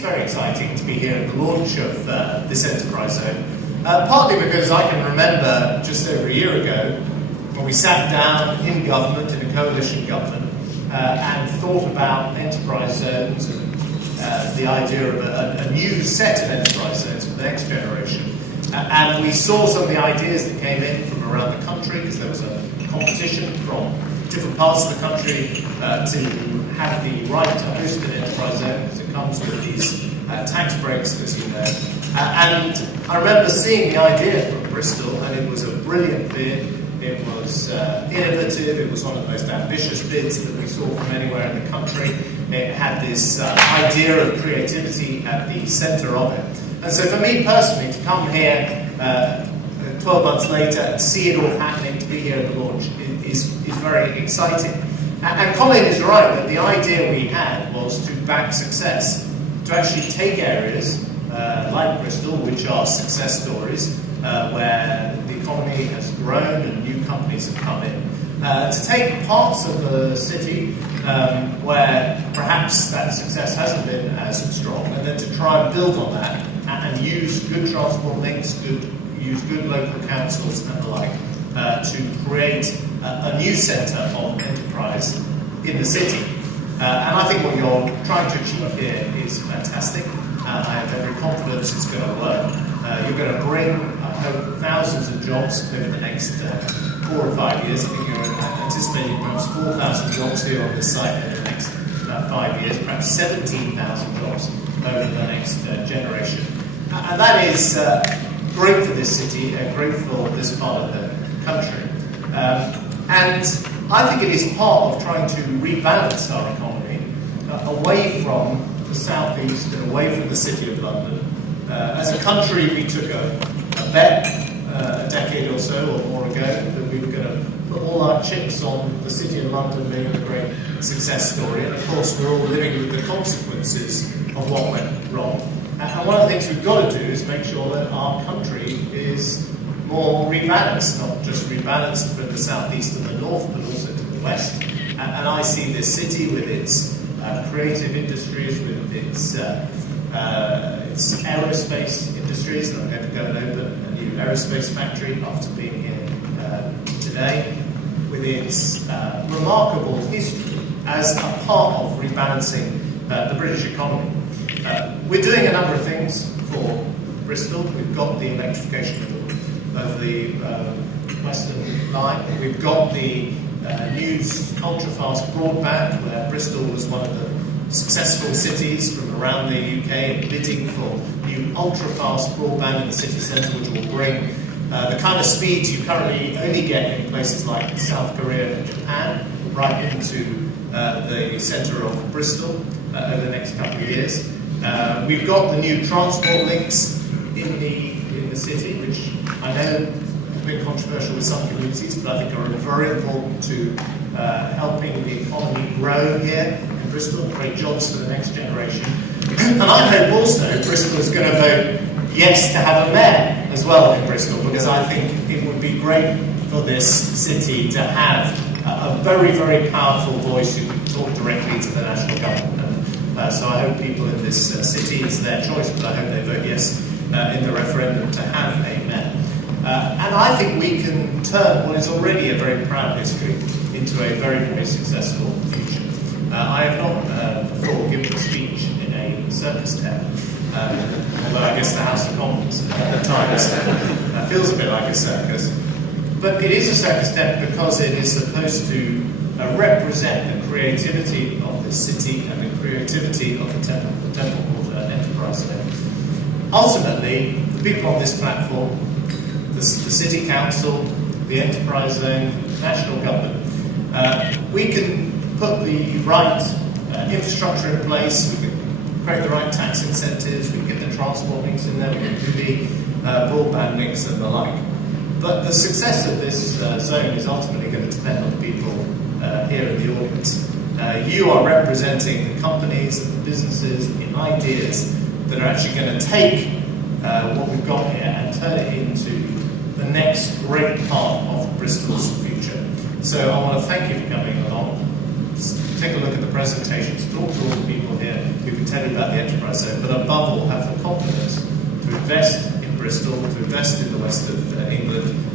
is very exciting to be here at the launch of this enterprise zone, partly because I can remember just over a year ago when we sat down in government, in a coalition government, and thought about enterprise zones and the idea of a new set of enterprise zones for the next generation. And we saw some of the ideas that came in from around the country, because there was a competition from different parts of the country to have the right to host an enterprise zone, because it comes with these tax breaks, as you know. And I remember seeing the idea from Bristol, and it was a brilliant bid. It was innovative. It was one of the most ambitious bids that we saw from anywhere in the country. It had this idea of creativity at the centre of it. And so for me personally, to come here 12 months later and see it all happening, to be here at the launch, is very exciting. And Colin is right that the idea we had was to back success, to actually take areas like Bristol, which are success stories, where the economy has grown and new companies have come in, to take parts of the city where perhaps that success hasn't been as strong, and then to try and build on that and use good transport links, use good local councils and the like, to create a new centre of enterprise in the city. And I think what you're trying to achieve here is fantastic. I have every confidence it's going to work. You're going to bring, I hope, thousands of jobs over the next 4 or 5 years. I think you're anticipating perhaps 4,000 jobs here on this site over the next 5 years, perhaps 17,000 jobs over the next generation. And that is great for this city and great for this part of the country. And I think it is part of trying to rebalance our economy away from the southeast and away from the City of London. As a country, we took a bet a decade or so or more ago that we were going to put all our chips on the City of London being a great success story. And of course, we're all living with the consequences of what went wrong. And one of the things we've got to do is make sure that our country is more rebalanced, not just rebalanced from the southeast and the north, but also to the west. And I see this city with its creative industries, with its aerospace industries, and I'm going to go and open a new aerospace factory after being here today, with its remarkable history as a part of rebalancing the British economy. We're doing a number of things for Bristol. We've got the electrification of the Western Line. We've got the new ultra-fast broadband, where Bristol was one of the successful cities from around the UK bidding for new ultra-fast broadband in the city centre, which will bring the kind of speeds you currently only get in places like South Korea and Japan right into the centre of Bristol over the next couple of years. We've got the new transport links in the city, which I know has been controversial with some communities, but I think are very important to helping the economy grow here in Bristol and create jobs for the next generation. And I hope also Bristol is going to vote yes to have a mayor as well in Bristol, because I think it would be great for this city to have a very, very powerful voice who can talk directly to the national government. So I hope people in this city, it's their choice, but I hope they vote yes in the referendum to have a mayor. And I think we can turn what is already a very proud history into a very, very successful future. I have not before given a speech in a circus tent, although I guess the House of Commons at times feels a bit like a circus. But it is a circus tent because it is supposed to represent the creativity of the city and the creativity of the Temple Quarter Enterprise Zone. Ultimately, the people on this platform, the City Council, the Enterprise Zone, the national government, we can put the right infrastructure in place, we can create the right tax incentives, we can get the transport links in there, we can do the broadband links and the like. But the success of this zone is ultimately going to depend on the people here in the audience. You are representing the companies and the businesses, the ideas that are actually going to take what we've got here and turn it into the next great part of Bristol's future. So I want to thank you for coming along. take a look at the presentations, talk to all the people here who can tell you about the enterprise zone, but above all, have the confidence to invest in Bristol, to invest in the west of England,